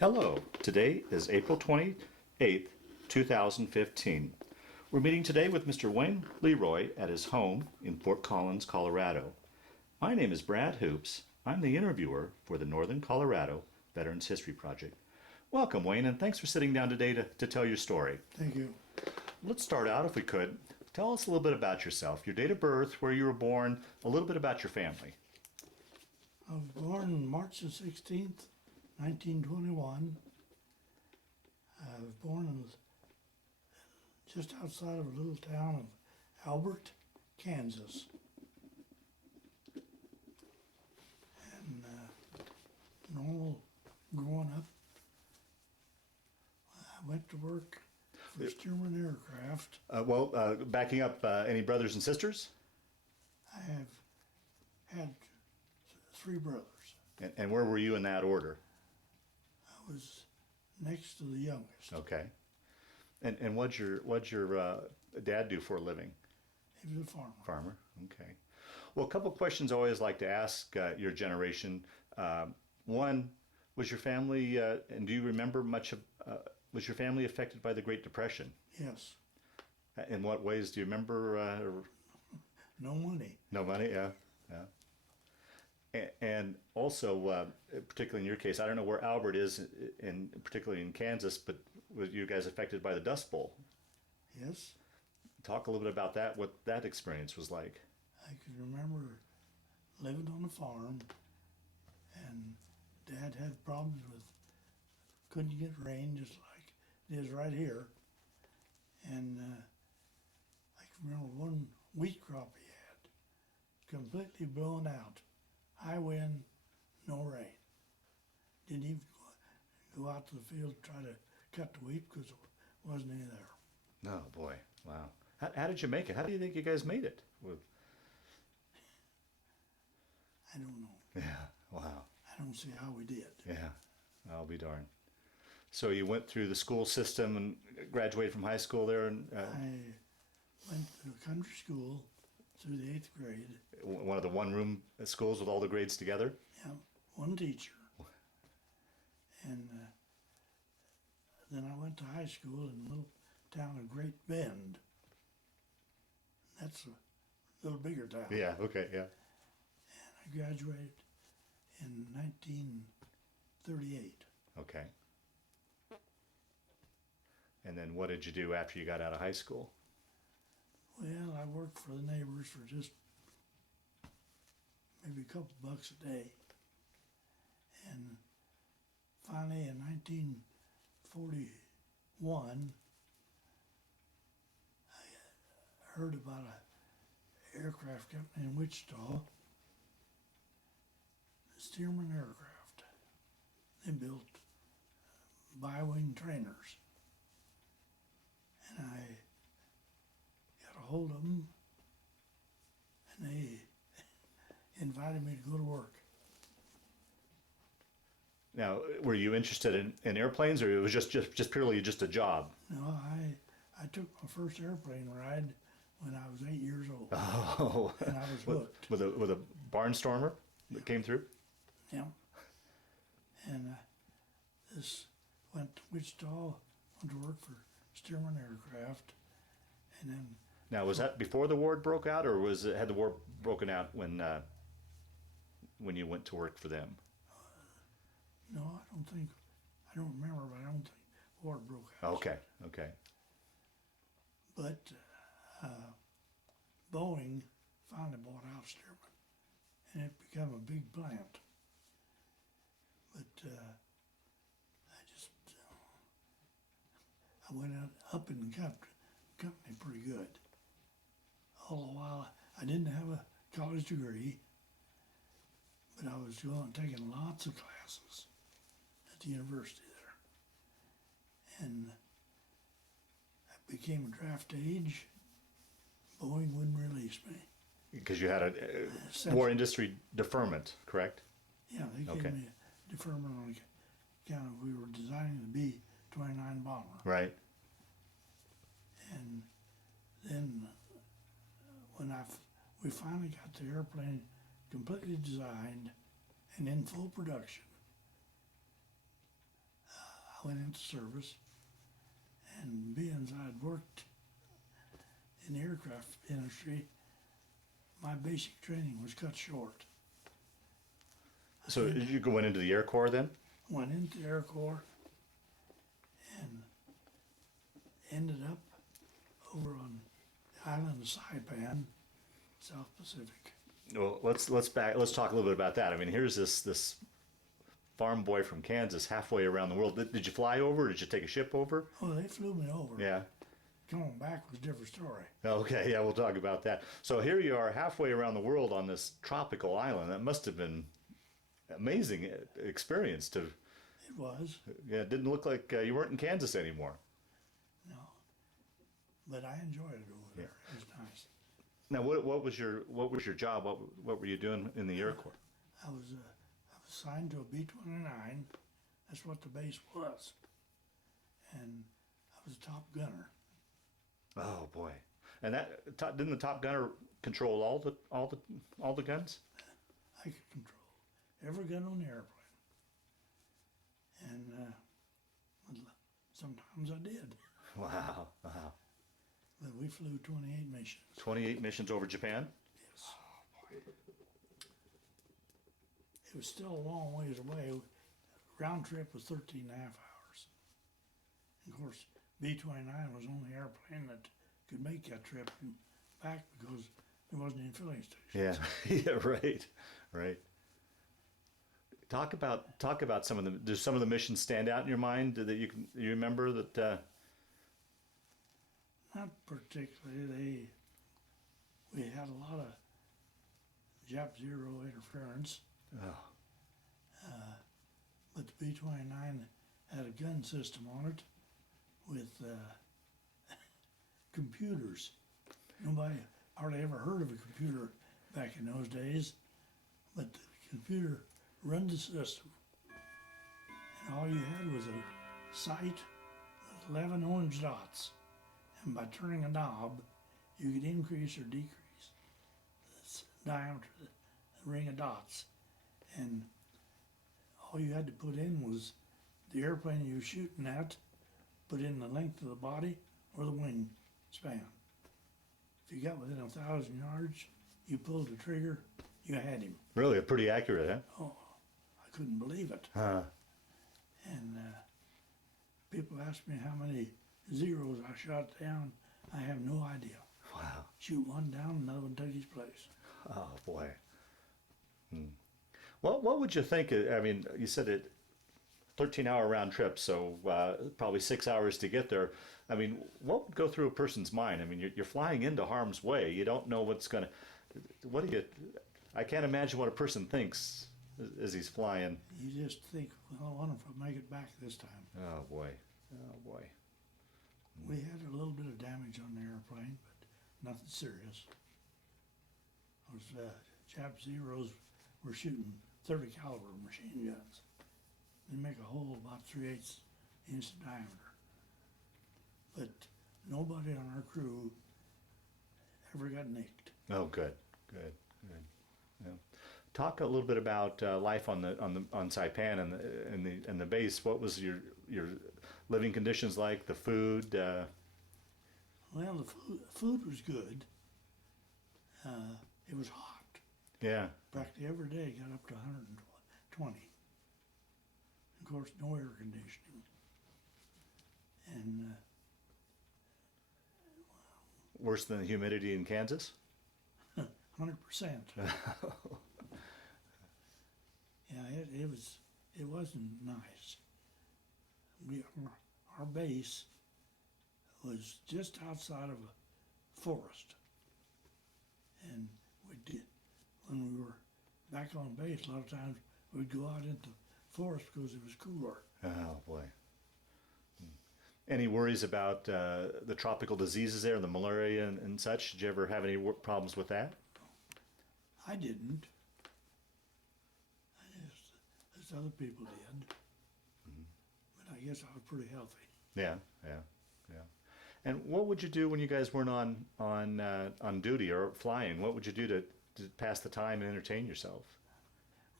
Hello, today is April 28th, 2015. We're meeting today with Mr. Wayne Leroy at his home in Fort Collins, Colorado. My name is Brad Hoops. I'm the interviewer for the Northern Colorado Veterans History Project. Welcome, Wayne, and thanks for sitting down today to tell your story. Thank you. Let's start out, if we could. Tell us a little bit about yourself, your date of birth, where you were born, a little bit about your family. I was born March the 16th, 1921. I was born in just outside of a little town of Albert, Kansas. And normal growing up, I went to work for Stearman Aircraft. Backing up, any brothers and sisters? I have had three brothers. And where were you in that order? I was next to the youngest. Okay. And what'd your dad do for a living? He was a farmer. Farmer. Okay. Well, a couple of questions I always like to ask your generation. One, was your family, and do you remember much of, was your family affected by the Great Depression? Yes. In what ways do you remember? No money. No money, yeah. And also, particularly in your case, I don't know where Albert is, particularly in Kansas, but were you guys affected by the Dust Bowl? Yes. Talk a little bit about that, what that experience was like. I could remember living on a farm, and Dad had problems with, couldn't get rain just like it is right here. And I can remember one wheat crop he had, completely blown out. High wind, no rain. Didn't even go out to the field to try to cut the wheat because there wasn't any there. Oh boy, wow. How did you make it? How do you think you guys made it? I don't know. Yeah, wow. I don't see how we did. Yeah, I'll be darned. So you went through the school system and graduated from high school there? And I went to country school through the 8th grade. one of the one-room schools with all the grades together? Yeah, one teacher. And then I went to high school in the little town of Great Bend. That's a little bigger town. Yeah, okay, yeah. And I graduated in 1938. Okay. And then what did you do after you got out of high school? Well, I worked for the neighbors for just maybe a couple bucks a day. And finally in 1941, I heard about an aircraft company in Wichita, Stearman Aircraft. They built bi-wing trainers. And I got a hold of them, and they invited me to go to work. Now, were you interested in airplanes, or it was just purely just a job? No, I took my first airplane ride when I was 8 years old. Oh, And I was hooked. with a barnstormer that came through? Yeah. And this went to Wichita, went to work for Stearman Aircraft, and then. Now, was that before the war broke out, or had the war broken out when you went to work for them? No, I don't remember, but I don't think war broke out. Okay. But Boeing finally bought out Stearman, and it became a big plant. But I went up in the company pretty good. All the while, I didn't have a college degree, but I was taking lots of classes at the university there. And I became a draft age. Boeing wouldn't release me. Because you had a war industry deferment, correct? Yeah, they gave me a deferment on account of we were designing the B-29 bomber. Right. And then when we finally got the airplane completely designed and in full production, I went into service, and being as I had worked in the aircraft industry, my basic training was cut short. So did you go into the Air Corps then? Went into the Air Corps and ended up over on the island of Saipan, South Pacific. Well, let's talk a little bit about that. I mean, here's this farm boy from Kansas, halfway around the world. Did you fly over? Or did you take a ship over? Oh, they flew me over. Yeah. Coming back was a different story. Okay, yeah, we'll talk about that. So here you are, halfway around the world on this tropical island. That must have been amazing experience. To It was, yeah, it didn't look like you weren't in Kansas anymore. no, but I enjoyed it over there. It was nice. Now, what was your job? What were you doing in the Air Corps? I was assigned to a B-29. That's what the base was, and I was a top gunner. Oh boy! And didn't the top gunner control all the guns? I could control every gun on the airplane, and sometimes I did. Wow! Wow! But we flew 28 missions. 28 missions over Japan. Yes. It was still a long ways away. Round trip was 13 and a half hours. And of course, B-29 was the only airplane that could make that trip back because there wasn't any filling stations. Yeah. Yeah. Right. Right. Talk about some of them. Do some of the missions stand out in your mind that you remember that? Not particularly. We had a lot of Jap Zero interference, Oh. but the B-29 had a gun system on it with computers. Nobody hardly ever heard of a computer back in those days, but the computer run the system. And all you had was a sight with 11 orange dots. And by turning a knob, you could increase or decrease the diameter of the ring of dots. And all you had to put in was the airplane you were shooting at, put in the length of the body or the wing span. If you got within 1,000 yards, you pulled the trigger, you had him. Really, pretty accurate, huh? Oh, I couldn't believe it. Huh. And people ask me how many zeros I shot down. I have no idea. Wow. Shoot one down, another one took his place. Oh boy. What would you think? I mean, you said it, 13-hour round trip, so probably 6 hours to get there. I mean, what would go through a person's mind? I mean, you're flying into harm's way. You don't know what's gonna. What do you? I can't imagine what a person thinks as he's flying. You just think, well, I wonder if I'll make it back this time. Oh boy. Oh boy. We had a little bit of damage on the airplane, but nothing serious. Those Jap Zeros were shooting 30 caliber machine guns. They make a hole about 3/8 inch diameter. But nobody on our crew ever got nicked. Oh, good. Yeah. Talk a little bit about life on Saipan and the base. What was your living conditions like? The food. Well, the food was good. It was hot. Yeah. Practically every day got up to 120. Of course, no air conditioning. And Worse than the humidity in Kansas. 100%. Yeah, it wasn't nice. Our base was just outside of a forest, and when we were back on base, a lot of times we'd go out into the forest because it was cooler. Oh boy. Any worries about the tropical diseases there, the malaria and such? Did you ever have any problems with that? I didn't. As other people did. But I guess I was pretty healthy. Yeah. And what would you do when you guys weren't on duty or flying? What would you do to pass the time and entertain yourself?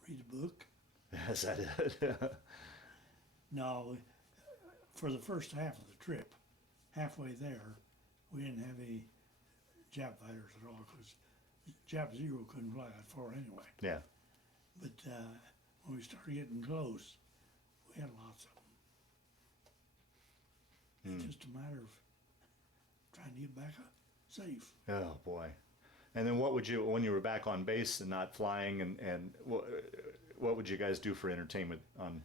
Read a book. Is that it? No, for the first half of the trip, halfway there, we didn't have any Jap fighters at all because Jap Zero couldn't fly that far anyway. Yeah. But when we started getting close, we had lots of them. It's just a matter of trying to get back safe. Oh boy. And then what would you, when you were back on base and not flying, and what would you guys do for entertainment on?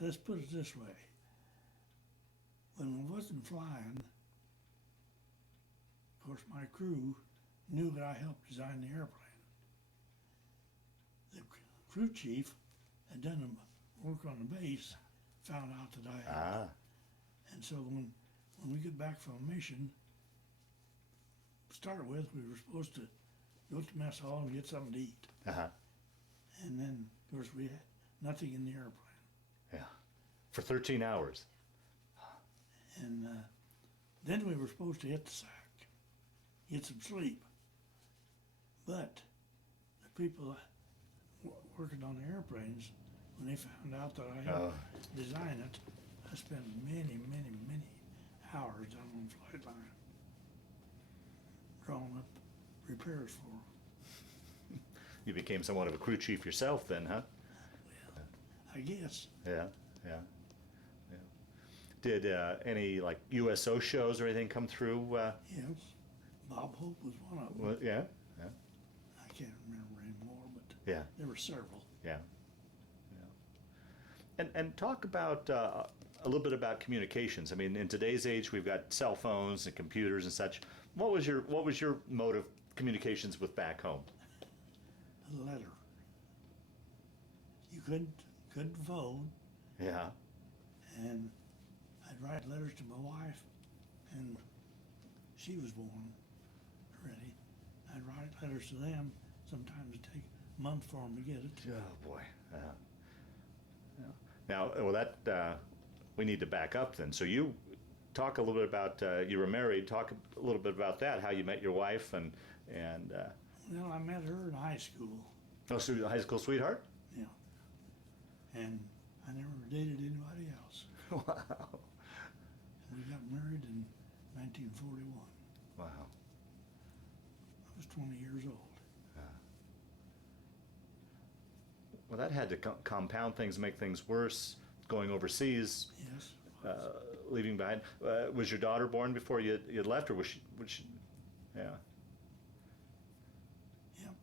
Let's put it this way. When we wasn't flying, of course my crew knew that I helped design the airplane. The crew chief had done the work on the base, found out that I had. And so when we get back from a mission, to start with, we were supposed to go to mess hall and get something to eat. And then, of course, we had nothing in the airplane. Yeah. For 13 hours. And then we were supposed to hit the sack, get some sleep. But the people working on the airplanes, when they found out that I helped design it, I spent many, many, many hours down on the flight line drawing up repairs for them. You became somewhat of a crew chief yourself then, huh? Well, I guess. Yeah, yeah, yeah. Did any like USO shows or anything come through? Yes. Bob Hope was one of them. Well, yeah, yeah, I can't remember anymore, but yeah, there were several. yeah, yeah. And talk about a little bit about communications. I mean, in today's age, we've got cell phones and computers and such. What was your mode of communications with back home? A letter. You couldn't phone, Yeah. and I'd write letters to my wife, and she was born already. I'd write letters to them. Sometimes it'd take a month for them to get it. Oh boy. Yeah. Now, well, that we need to back up then. So you talk a little bit about you were married. Talk a little bit about that. How you met your wife and. Well, I met her in high school. Oh, so you're a high school sweetheart? Yeah. And I never dated anybody else. Wow. And we got married in 1941. Wow. I was 20 years old. Well, that had to compound things, make things worse. Going overseas, Yes. leaving behind. Was your daughter born before you left, or was she? Yeah. Yep.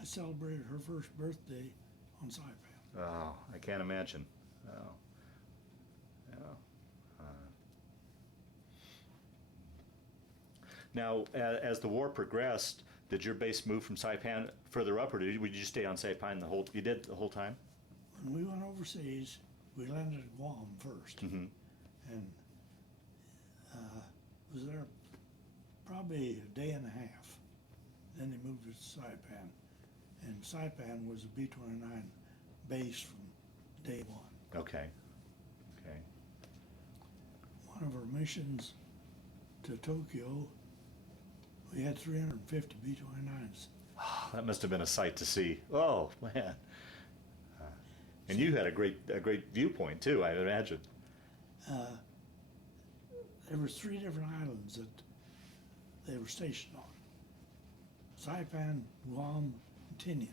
I celebrated her first birthday on Saipan. Oh, I can't imagine. Oh. Yeah. Now, as the war progressed, did your base move from Saipan further up, or would you stay on Saipan the whole? You did the whole time. When we went overseas, we landed at Guam first, Mm-hmm. and was there probably a day and a half. Then they moved us to Saipan, and Saipan was a B-29 base from day one. Okay. Okay. One of our missions to Tokyo, we had 350 B-29s. That must have been a sight to see. Oh man. And you had a great viewpoint too, I imagine. There was 3 different islands that they were stationed on. Saipan, Guam, and Tinian.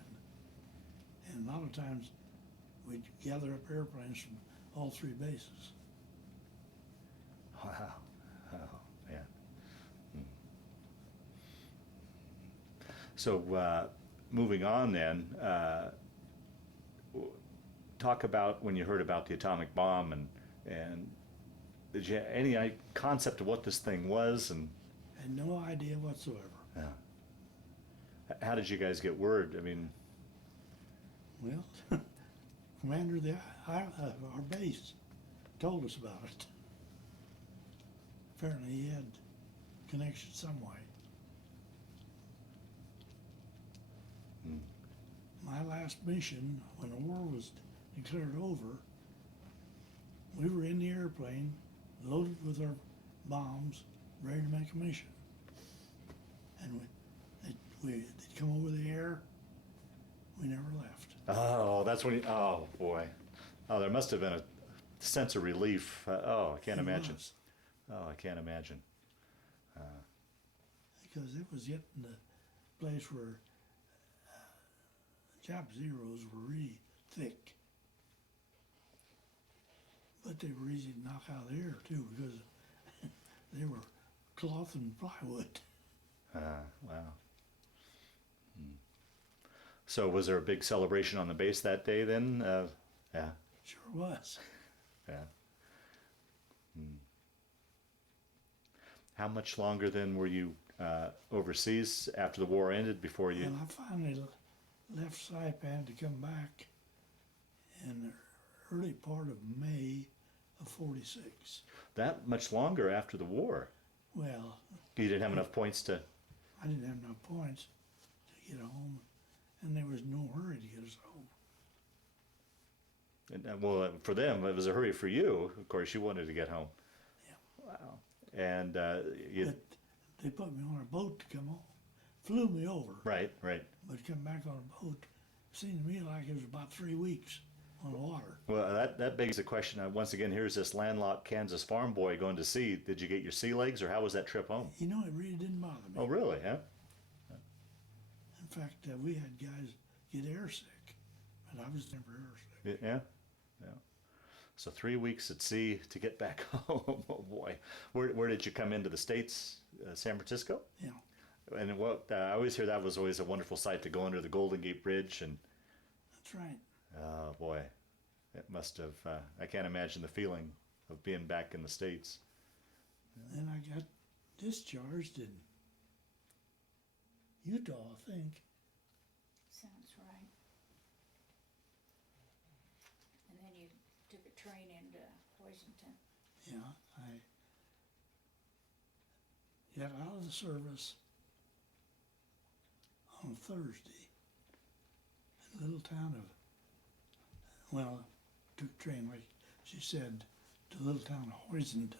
And a lot of times we'd gather up airplanes from all 3 bases. Wow. Oh man. So moving on then, talk about when you heard about the atomic bomb and did you have any concept of what this thing was and? Had no idea whatsoever. Yeah. How did you guys get word? I mean. Well, commander of our base told us about it. Apparently he had connection some way. My last mission, when the war was declared over, we were in the airplane, loaded with our bombs, ready to make a mission. And they'd come over the air, we never left. Oh, that's when you, oh boy. Oh, there must have been sense of relief. I can't It imagine. was, Oh, I can't imagine. because it was getting the place where Jap Zeros were really thick. But they were easy to knock out of the air too, because they were cloth and plywood. Wow. So was there a big celebration on the base that day then? Yeah, Sure was. yeah. How much longer then were you overseas after the war ended before you? And I finally left Saipan to come back in the early part of May of '46. That much longer after the war? Well, You didn't have enough points to. I didn't have enough points to get home, and there was no hurry to get us home. Well, for them, it was a hurry. For you, of course, you wanted to get home. Yeah. Wow. And you. But they put me on a boat to come home, flew me over, Right, right. but come back on a boat. Seemed to me like it was about 3 weeks on the water. Well, that begs the question. Once again, here's this landlocked Kansas farm boy going to sea. Did you get your sea legs, or how was that trip home? You know, it really didn't bother me. Oh, really? Huh? In fact, we had guys get airsick, but I was never airsick. Yeah, yeah. So 3 weeks at sea to get back home. Oh boy, where did you come into the States? San Francisco. Yeah. And what I always hear, that was always a wonderful sight to go under the Golden Gate Bridge, and That's right. oh boy, it must have. I can't imagine the feeling of being back in the States. Then I got discharged in Utah, I think. Sounds right. And then you took a train into Hoisington. Yeah, I got out of the service on a Thursday in a little town of, well, took a train, like she said, to the little town of Hoisington,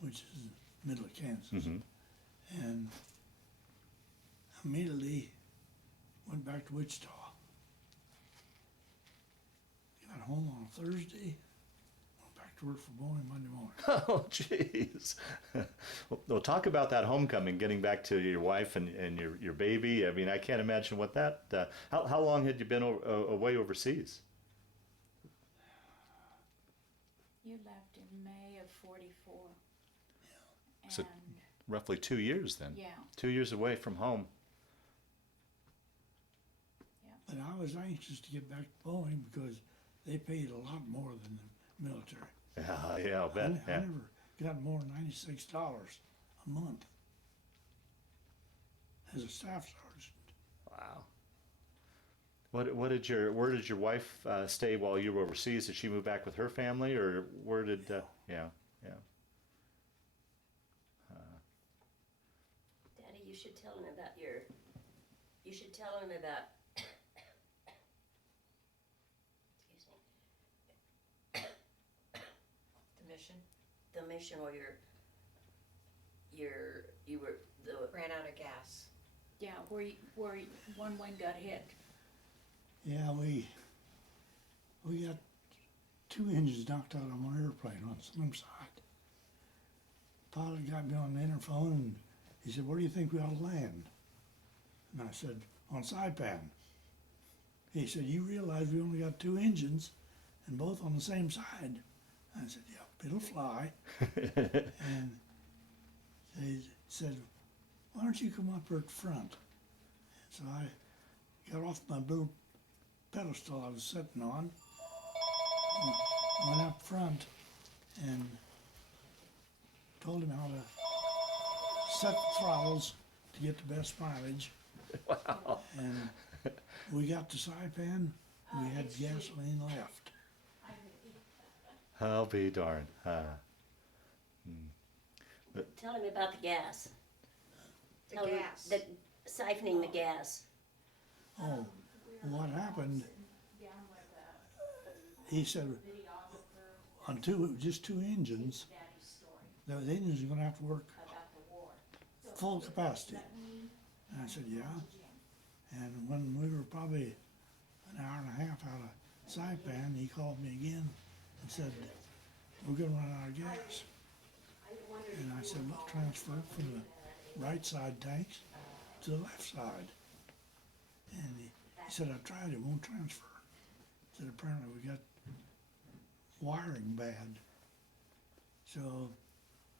which is in the middle of Kansas. Mm-hmm. And immediately went back to Wichita. Got home on a Thursday, went back to work for Boeing Monday morning. Oh, jeez. Well, talk about that homecoming, getting back to your wife and your baby. I mean, I can't imagine what that. How long had you been away overseas? You left in May of '44. And So- Roughly 2 years then. yeah, 2 years away from home. But I was anxious to get back to Boeing because they paid a lot more than the military. Yeah, I'll bet. I Yeah. never got more than $96 a month as a staff sergeant. Wow. Where did your wife stay while you were overseas? Did she move back with her family, or where did? Yeah. Daddy, you should tell him about you should tell him about, excuse me, The mission the mission where you were, ran out of gas. yeah, where one wing got hit. Yeah, we got 2 engines knocked out on one airplane on the slim side. Pilot got me on the interphone and he said, "Where do you think we ought to land?" And I said, "On Saipan." He said, "You realize we only got 2 engines and both on the same side?" I said, "Yeah, it'll fly." And they said, "Why don't you come up here at the front?" And so I got off my little pedestal I was sitting on, went up front and told him how to set the throttles to get the best mileage. Wow. And we got to Saipan, we had gasoline left. I'll be darned. tell him about the gas. The Tell him gas. The siphoning the gas. Oh, what happened, he said, on just two engines, the engines are gonna have to work full capacity. And I said, yeah. And when we were probably an hour and a half out of Saipan, he called me again and said, we're gonna run out of gas. And I said, well, transfer it from the right side tanks to the left side. And he said, I tried, it won't transfer. He said, apparently we got wiring bad. So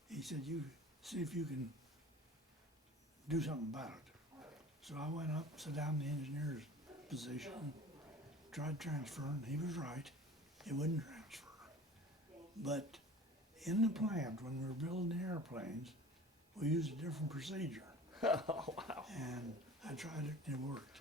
he said, you see if you can do something about it. So I went up, sat down in the engineer's position, tried transferring, he was right, it wouldn't transfer. But in the plant, when we were building the airplanes, we used a different procedure. Oh, wow. And I tried it and it worked.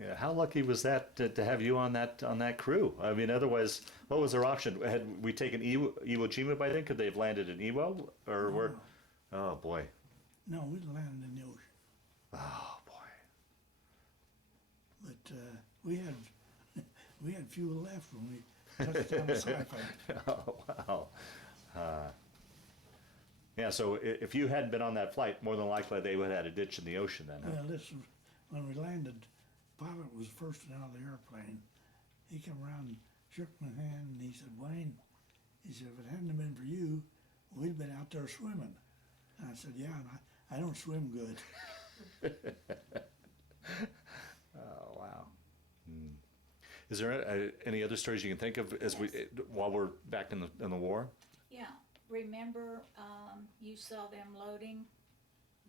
Yeah, how lucky was that to have you on that crew? I mean, otherwise, what was their option? Had we taken Iwo Jima by then? Could they have landed in Iwo, or were? Oh boy. No, we landed in the ocean. Oh boy. But we had fuel left when we touched down the sci-fi. Oh wow. Yeah. So if you hadn't been on that flight, more than likely they would have had a ditch in the ocean then. Huh? Well, this was, when we landed, pilot was first out of the airplane. He came around and shook my hand and he said, Wayne, he said, if it hadn't have been for you, we'd been out there swimming. And I said, yeah, and I don't swim good. Oh wow. Hmm. Is there any other stories you can think of as while we're back in the war? Yeah, remember, you saw them loading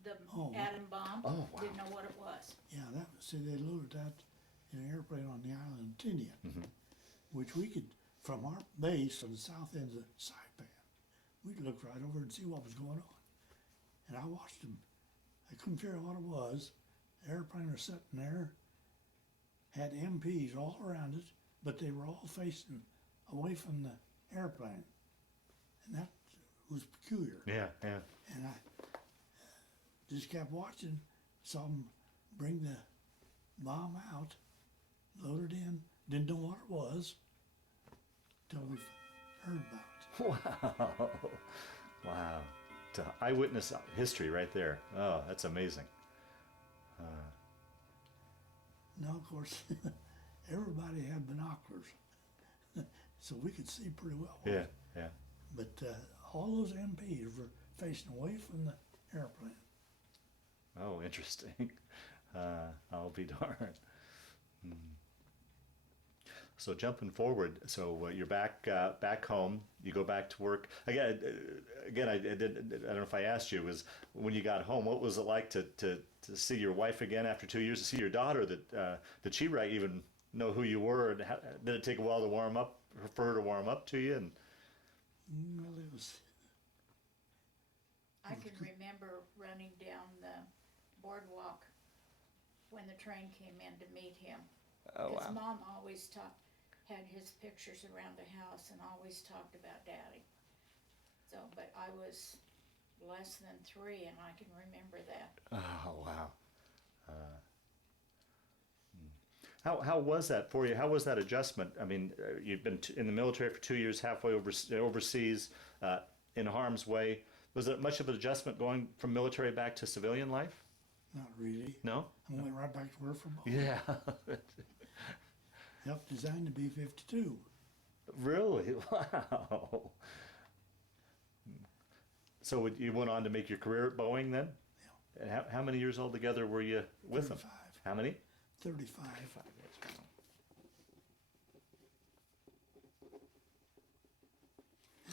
the Oh. atom bomb? Oh, wow. Didn't know what it was. Yeah, see, they loaded that in an airplane on the island of Tinian, which we could, from our base on the south end of Saipan, we'd look right over and see what was going on. And I watched them. I couldn't figure out what it was. The airplane was sitting there, had MPs all around it, but they were all facing away from the airplane. And that was peculiar. Yeah, yeah. And I just kept watching, saw them bring the bomb out, load it in, didn't know what it was, till we heard about it. Wow. Wow. Eyewitness history right there. Oh, that's amazing. Now, of course, everybody had binoculars, so we could see pretty well. Yeah, yeah. But all those MPs were facing away from the airplane. Oh, interesting. I'll be darned. Hmm. So jumping forward, so you're back home. You go back to work again. I don't know if I asked you. Was when you got home, what was it like to see your wife again after 2 years? To see your daughter, did she even know who you were? And did it take a while to warm up for her to warm up to you? And Well, it was. I can remember running down the boardwalk when the train came in to meet him. oh Because wow, Mom always had his pictures around the house and always talked about Daddy. So, but I was less than 3 and I can remember that. oh wow. How was that for you? How was that adjustment? I mean, you've been in the military for 2 years, halfway overseas, in harm's way. Was it much of an adjustment going from military back to civilian life? Not really. No? I went right back to work for Boeing. Yeah. Helped design the B-52. Really? Wow. So you went on to make your career at Boeing then? Yeah. And how many years altogether were you with 35. them? How many? 35. 5 years.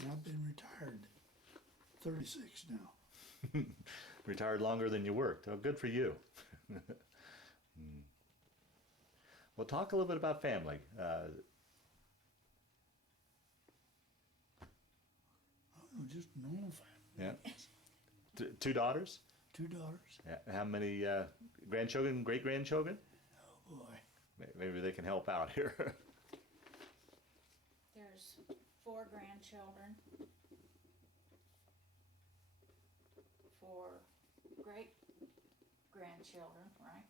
And I've been retired 36 now. Retired longer than you worked. Oh, good for you. Hmm. Well, talk a little bit about family. Oh, just normal family. Yeah. 2 daughters? 2 daughters. Yeah. How many grandchildren, great-grandchildren? Oh boy. Maybe they can help out here. There's 4 grandchildren, 4 great-grandchildren, right?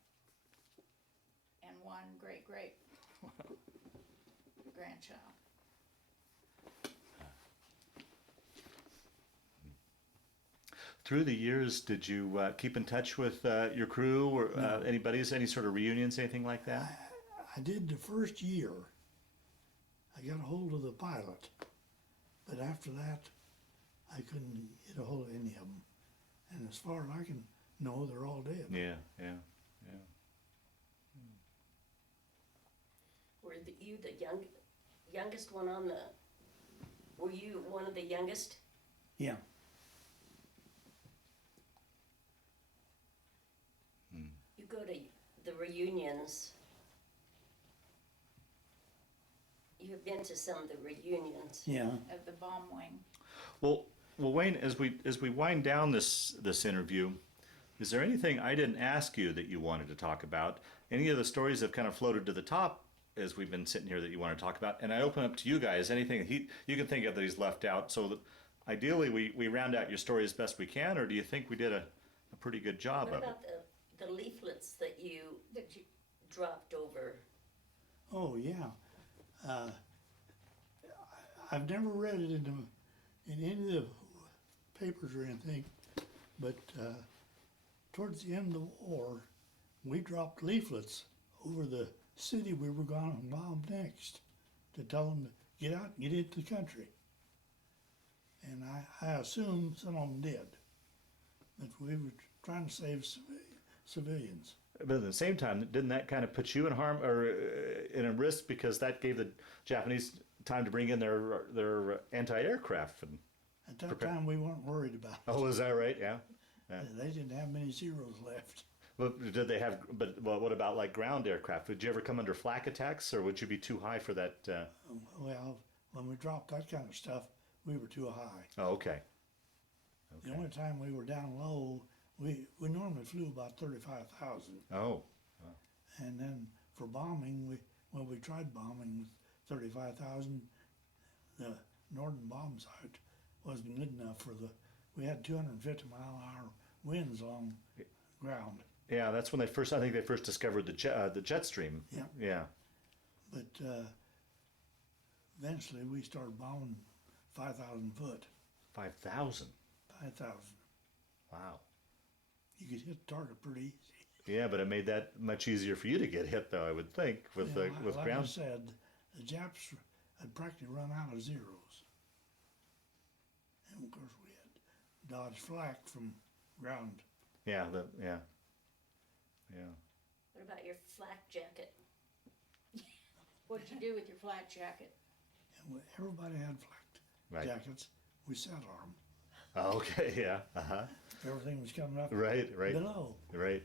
And 1 great-great-grandchild. Through the years, did you keep in touch with your crew or anybody? Any sort of reunions, anything like that? I did the first year. I got a hold of the pilot, But after that, I couldn't get a hold of any of them. And as far as I can know, they're all dead. Yeah. Were you the youngest one on the, were you one of the youngest? Yeah. You go to the reunions. You've been to some of the reunions. Yeah. Of the bomb wing. Well, Wayne, as we wind down this interview, is there anything I didn't ask you that you wanted to talk about? Any of the stories that have kind of floated to the top as we've been sitting here that you want to talk about? And I open up to you guys, anything you can think of that he's left out, so that ideally we round out your story as best we can, or do you think we did a pretty good job What of it? about the leaflets that you dropped over? Oh, yeah. I've never read it in any of the papers or anything, but towards the end of the war, we dropped leaflets over the city we were going to bomb next to tell them to get out and get into the country. And I assume some of them did, but we were trying to save civilians. But at the same time, didn't that kind of put you in harm or in a risk, because that gave the Japanese time to bring in their anti-aircraft? And At that time, we weren't worried about it. oh, is that right? Yeah. They didn't have many zeros left. Well, did they have? But well, what about like ground aircraft? Would you ever come under flak attacks, or would you be too high for that? Well, when we dropped that kind of stuff, we were too high. Oh, okay. The only time we were down low, we normally flew about 35,000. Oh, And then for bombing, when we tried bombing with 35,000, the northern bomb site wasn't good enough we had 250-mile-an-hour winds along ground. yeah. That's when I think they first discovered the jet stream. Yeah. Yeah. But eventually we started bombing 5,000 foot. 5,000. 5,000. Wow. You could hit the target pretty easy. Yeah, but it made that much easier for you to get hit, though. I would think with Yeah, with like ground. I said, the Japs had practically run out of zeros. And of course we had dodged flak from ground. Yeah. Yeah. What about your flak jacket? What'd you do with your flak jacket? And everybody had flak Right. jackets. We sat on them. Oh, okay. Yeah. Everything was coming up Right. below. Right.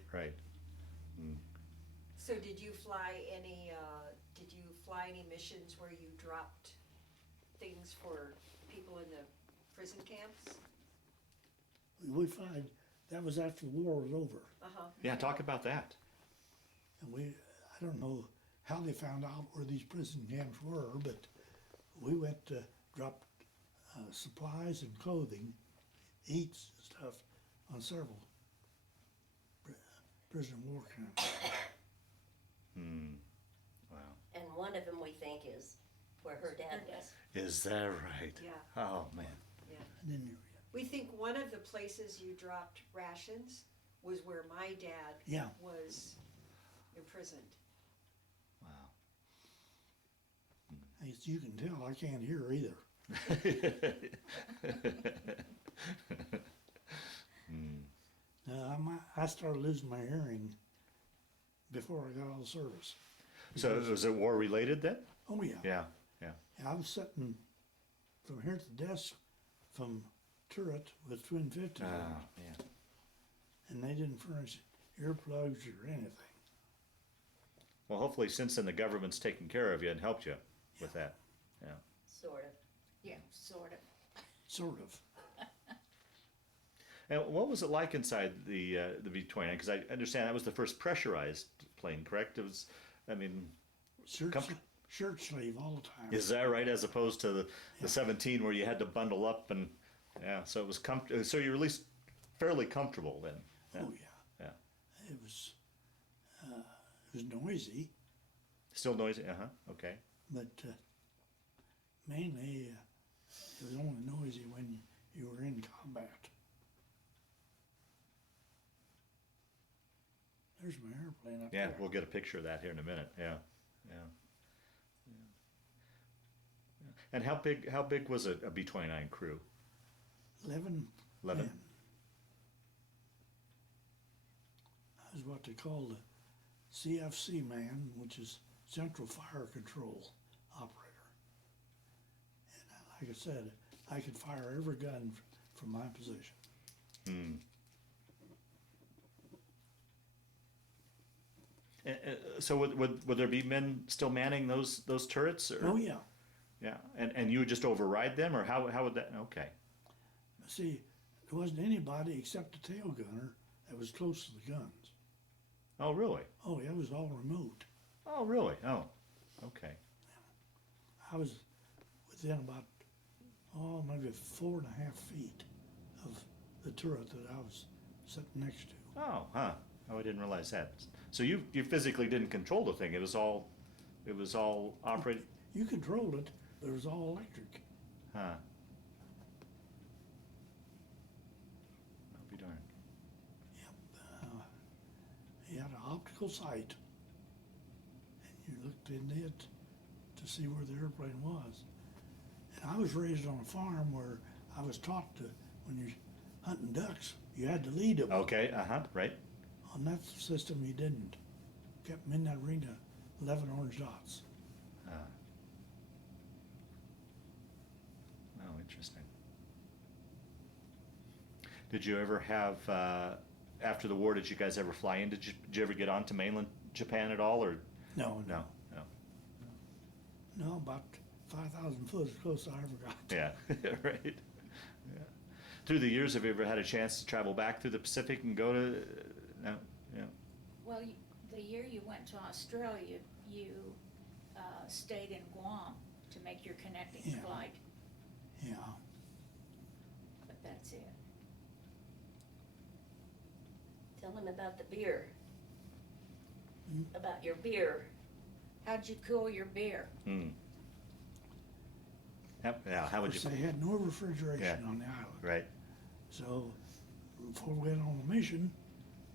So did you fly any missions where you dropped things for people in the prison camps? We find that was after the war was over. Uh-huh. Yeah. Talk about that. And I don't know how they found out where these prison camps were, but we went to drop supplies and clothing, eats and stuff on several prison war camps. Wow. And one of them we think is where her dad was. Is that right? Yeah. Oh man. Yeah. I didn't hear you. We think one of the places you dropped rations was where my dad Yeah. was imprisoned. Wow. As you can tell, I can't hear either. I started losing my hearing before I got out of service. So was it war related then? Oh yeah. Yeah. And I was sitting from here to the desk from turret with twin 50s on it, Yeah. and they didn't furnish earplugs or anything. Well, hopefully since then the government's taken care of you and helped you with that. Yeah. Sort of. Yeah, sort of. Sort of. And what was it like inside the B-29? Because I understand that was the first pressurized plane, correct? It was, I mean, Shirt sleeve all the time. is that right? As opposed to the 17 where you had to bundle up and yeah, so it was so you were at least fairly comfortable then. Yeah. Oh yeah. Yeah. It was noisy, Still noisy. Okay. but mainly it was only noisy when you were in combat. There's my airplane up Yeah, there. we'll get a picture of that here in a minute. Yeah. And how big was a B-29 crew? 11 11? men. I was what they call the CFC man, which is Central Fire Control Operator. And like I said, I could fire every gun from my position. Hmm. So would there be men still manning those turrets? Or? Oh yeah. Yeah, and you would just override them, or how would that? Okay. See, there wasn't anybody except the tail gunner that was close to the guns. Oh really? Oh, it was all remote. Oh really? Oh, okay. I was within about, maybe 4.5 feet of the turret that I was sitting next to. Oh, huh. Oh, I didn't realize that. So you physically didn't control the thing. It was all operated. You controlled it, but it was all electric. Huh. I'll be darned. He had an optical sight, and you looked into it to see where the airplane was. And I was raised on a farm where I was taught to, when you're hunting ducks, you had to lead them. Okay. Right. On that system, you didn't. Kept them in that ring of 11 orange dots. Oh, interesting. Did you ever have, after the war, did you guys ever fly in? Did you ever get on to mainland Japan at all, or? No, No. no, about 5,000 foot is close I ever got. Yeah, right. Yeah. Through the years, have you ever had a chance to travel back through the Pacific and go to? No. Yeah. Well, the year you went to Australia, you stayed in Guam to make your connecting Yeah. flight, Yeah. but that's it. Tell him about the beer. Hmm? About your beer. How'd you cool your beer? Hmm. Yep. Yeah. How would you? They had no refrigeration Yeah. on the island. Right. So before we went on the mission,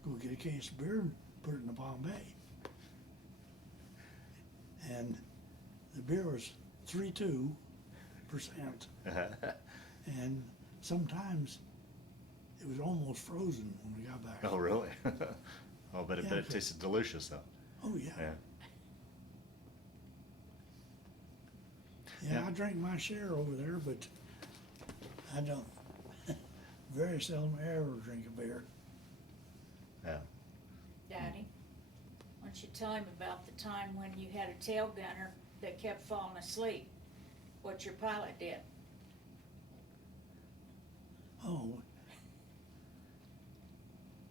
go get a case of beer and put it in the Bombay. And the beer was 3.2%. And sometimes it was almost frozen when we got back. Oh, really? Oh, but Yeah, it tasted delicious, though. Oh, yeah. Yeah. Yeah, Yeah. I drank my share over there, but I don't, very seldom ever drink a beer. Yeah. Daddy, why don't you tell him about the time when you had a tail gunner that kept falling asleep? What your pilot did? Oh,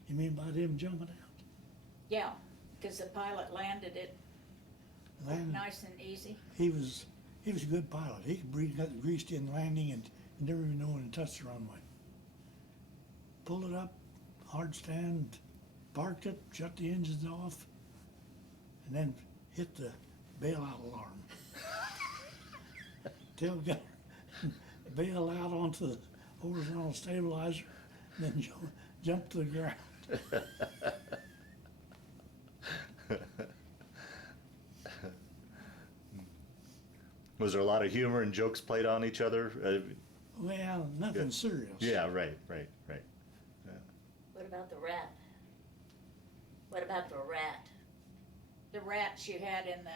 you mean about him jumping out? Yeah, because the pilot landed it Landon, nice and easy. he was a good pilot. He could breathe, got the greased in landing and never even know when to touch the runway. Pulled it up, hard stand, parked it, shut the engines off, and then hit the bailout alarm. Tail gunner bail out onto the horizontal stabilizer, and then jump to the ground. Was there a lot of humor and jokes played on each other? Well, nothing Yeah. serious. Yeah, right. What about the rat? What about the rat? The rats you had in the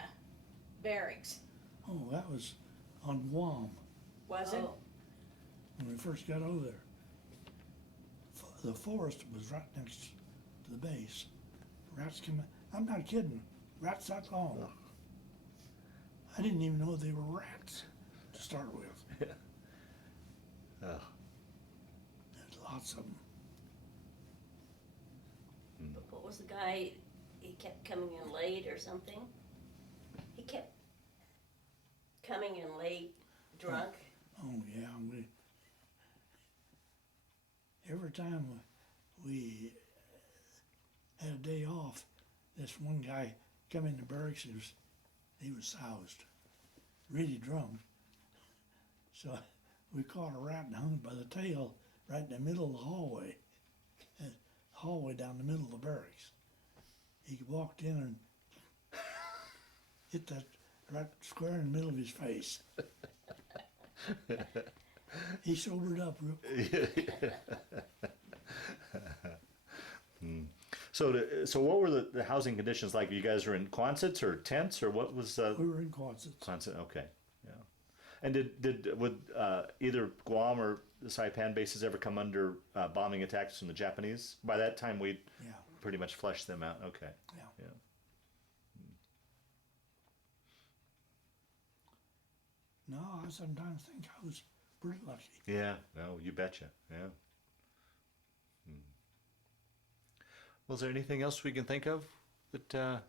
barracks, Oh, that was on Guam was it? Oh, when we first got over there. The forest was right next to the base. Rats come. I'm not kidding. Rats that long. I didn't even know they were rats to start with. Oh. There's lots of them. what was the guy, he kept coming in late or something? He kept coming in late, drunk. Oh yeah, every time we had a day off, this one guy come in the barracks. He was soused, really drunk. So we caught a rat and hung it by the tail right in the middle of the hallway. Hallway down the middle of the barracks. He walked in and hit that right square in the middle of his face. He sobered up real So what were the housing conditions like? You guys were in Quonsets or tents, or what was We were in Quonset. Quonset? Okay, yeah. And would either Guam or the Saipan bases ever come under bombing attacks from the Japanese? By that time, we'd Yeah, pretty much flushed them out. Okay, yeah. yeah. No, I sometimes think I was pretty lucky. Yeah, no, you betcha. Yeah. Was there anything else we can think of that that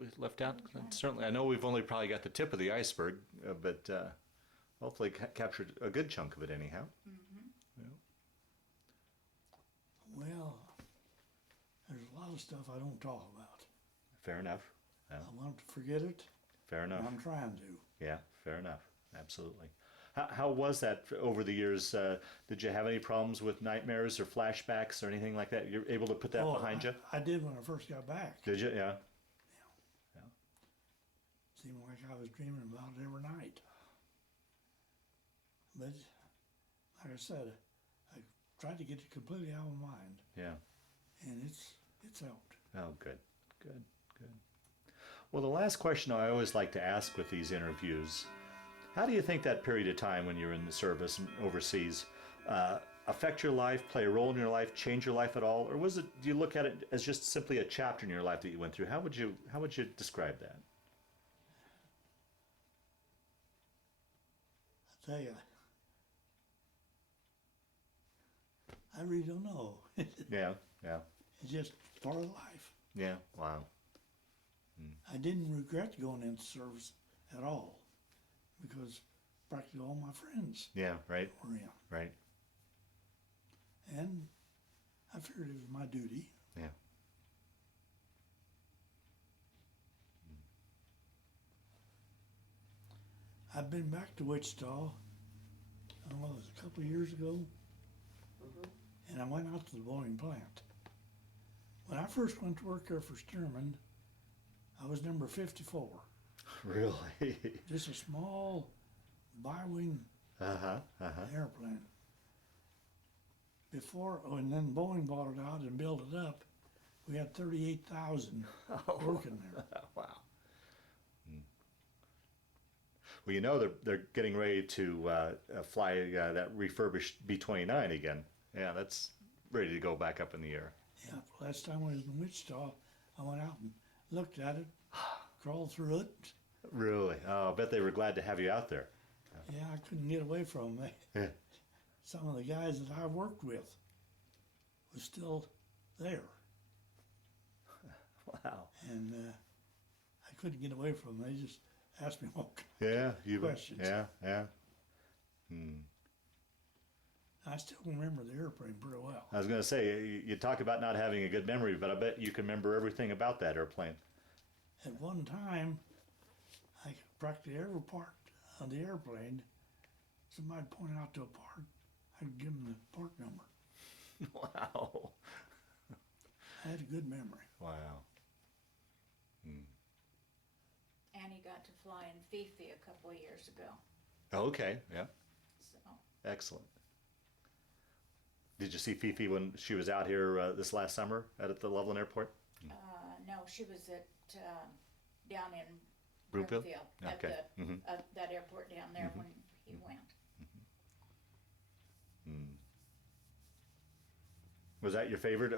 we left out? Certainly, I know we've only probably got the tip of the iceberg, but hopefully captured a good chunk of it anyhow. Well, there's a lot of stuff I don't talk about. Fair enough. Yeah, I want to forget it, fair enough. and I'm trying to. Yeah, fair enough. Absolutely. How was that over the years? Did you have any problems with nightmares or flashbacks or anything like that? You're able to put that behind you? I did when I first got back. Did you? Yeah. Seemed like I was dreaming about it every night. But, like I said, I tried to get it completely out of my mind, Yeah. and it's helped. Oh, good, good, good. Well, the last question I always like to ask with these interviews, how do you think that period of time when you're in the service and overseas affect your life, play a role in your life, change your life at all? Or do you look at it as just simply a chapter in your life that you went through? How would you describe that? I tell you, I really don't know. Yeah, yeah, It's just part of life. yeah, wow. I didn't regret going into service at all because practically all my friends Yeah, right, were in. right, And I figured it was my duty. yeah. I've been back to Wichita, I don't know, it was a couple of years ago, and I went out to the Boeing plant. When I first went to work there for Stearman, I was number 54. Really? Just a small bi-wing airplane. And then Boeing bought it out and built it up. We had 38,000 working there. Wow. Well, you know they're getting ready to fly that refurbished B-29 again. Yeah, that's ready to go back up in the air. Yeah, last time I was in Wichita, I went out and looked at it, crawled through it. Really? Oh, I bet they were glad to have you out there. Yeah, I couldn't get away from them. Yeah. Some of the guys that I worked with was still there, Wow. and I couldn't get away from them. They just asked me what Yeah, you. questions. Yeah, yeah. I still remember the airplane pretty well. I was going to say, you talk about not having a good memory, but I bet you can remember everything about that airplane. At one time, I practically every part of the airplane, somebody pointed out to a part, I'd give them the part number. Wow. I had a good memory. Wow. Annie got to fly in Fifi a couple of years ago, Okay, yeah. so. Excellent. Did you see Fifi when she was out here this last summer at the Loveland Airport? No, she was at, down in Broomfield? Broomfield, at Okay. that airport down there when he went. Was that your favorite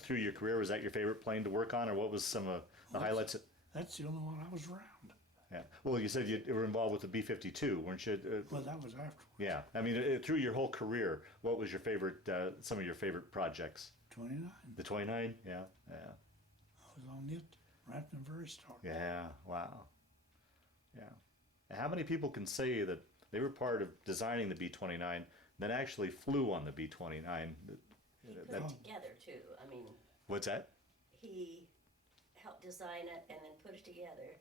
through your career? Was that your favorite plane to work on, or what was some of the highlights? That's the only one I was around. Yeah. Well, you said you were involved with the B-52, weren't you? Well, that was afterwards. Yeah. I mean, through your whole career, what was your favorite? Some of your favorite projects? 29. The 29. Yeah. Yeah. I was on it right from the very start. Yeah. Wow. Yeah. And how many people can say that they were part of designing the B-29, then actually flew on the B-29? He put That- it together too. I mean, What's that? he helped design it and then put it together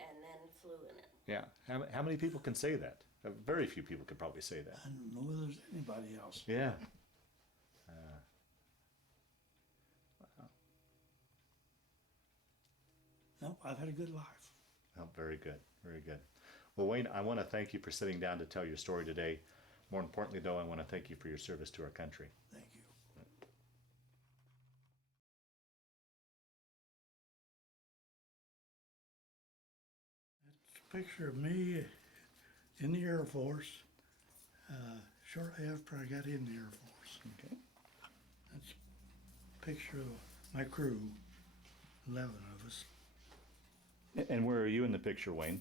and then flew in it. Yeah. How many people can say that? Very few people could probably say that. I don't know whether there's anybody else. Yeah. Nope, I've had a good life. Oh, very good. Very good. Well, Wayne, I want to thank you for sitting down to tell your story today. More importantly, though, I want to thank you for your service to our country. Thank you. That's a picture of me in the Air Force, shortly after I got in the Air Force. Okay. That's a picture of my crew, 11 of us. And where are you in the picture, Wayne?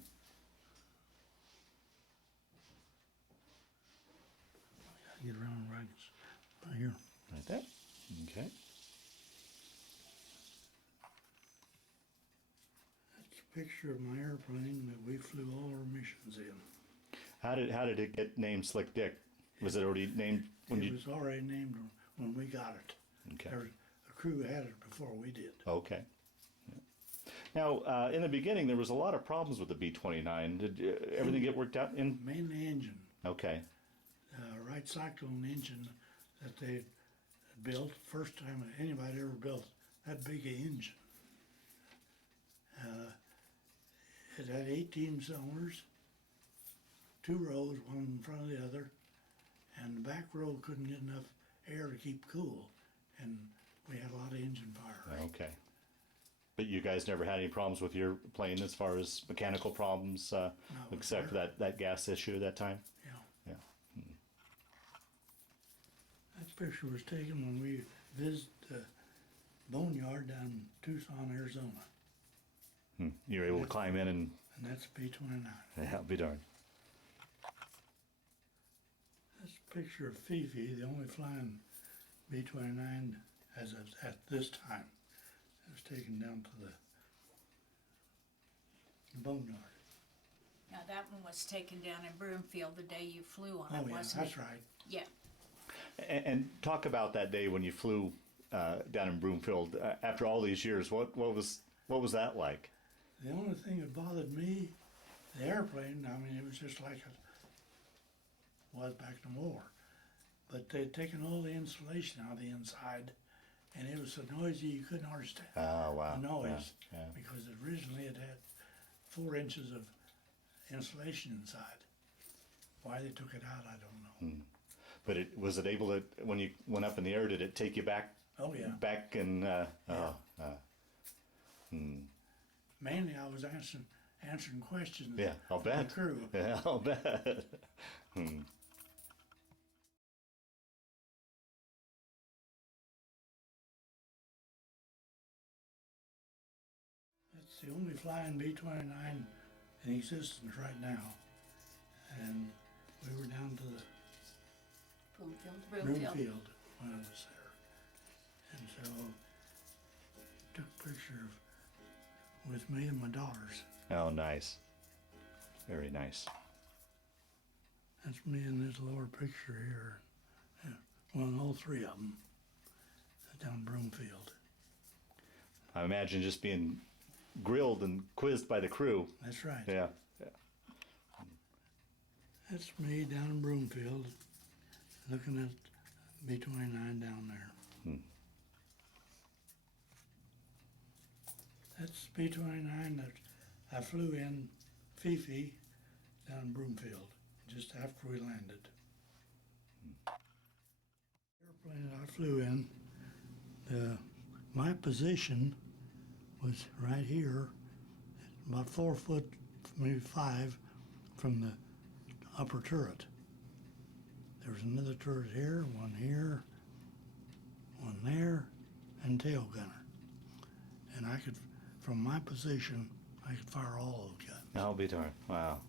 Get around right here. Right there. Okay. That's a picture of my airplane that we flew all our missions in. How did it get named Slick Dick? Was it already named when It you? was already named when we got it. Okay. The crew had it before we did. Okay. Yeah. Now, in the beginning, there was a lot of problems with the B-29. Did everything get worked out in? Mainly engine. Okay. Right cyclone engine that they built, first time anybody ever built that big a engine. It had 18 cylinders, 2 rows, one in front of the other, and the back row couldn't get enough air to keep cool, and we had a lot of engine fire. Okay. But you guys never had any problems with your plane as far as mechanical problems, except for that gas issue at that time? Yeah. Yeah. That picture was taken when we visited the boneyard down in Tucson, Arizona, You were able to climb in and, and that's B-29. yeah, I'll be darned. That's a picture of Fifi, the only flying B-29 as of at this time. It was taken down to the boneyard. Now, that one was taken down in Broomfield the day you flew on Oh it, yeah, wasn't it? that's right. Yeah. And talk about that day when you flew down in Broomfield. After all these years, what was that like? The only thing that bothered me, the airplane, I mean, it was just like it was back in the war. But they'd taken all the insulation out of the inside, and it was so noisy you couldn't understand Oh, wow. the noise. Yeah, yeah. Because originally it had 4 inches of insulation inside. Why they took it out, I don't know. But was it able to, when you went up in the air, did it take you back? Oh yeah. Back and, Mainly I was answering questions yeah, I'll from bet. the crew. Yeah, I'll bet. It's the only flying B-29 in existence right now. And we were down to the Broomfield. Broomfield when I was there. And so took a picture with me and my daughters. Oh, nice. Very nice. That's me in this lower picture here. Yeah, well, all 3 of them down Broomfield. I imagine just being grilled and quizzed by the crew. That's right. Yeah. That's me down in Broomfield looking at B-29 down there. That's B-29 that I flew in Fifi down in Broomfield just after we landed. The airplane that I flew in, my position was right here, about 4 foot, maybe 5 from the upper turret. There was another turret here, one there, and tail gunner. And I could, from my position, I could fire all those guns. I'll be darned. Wow.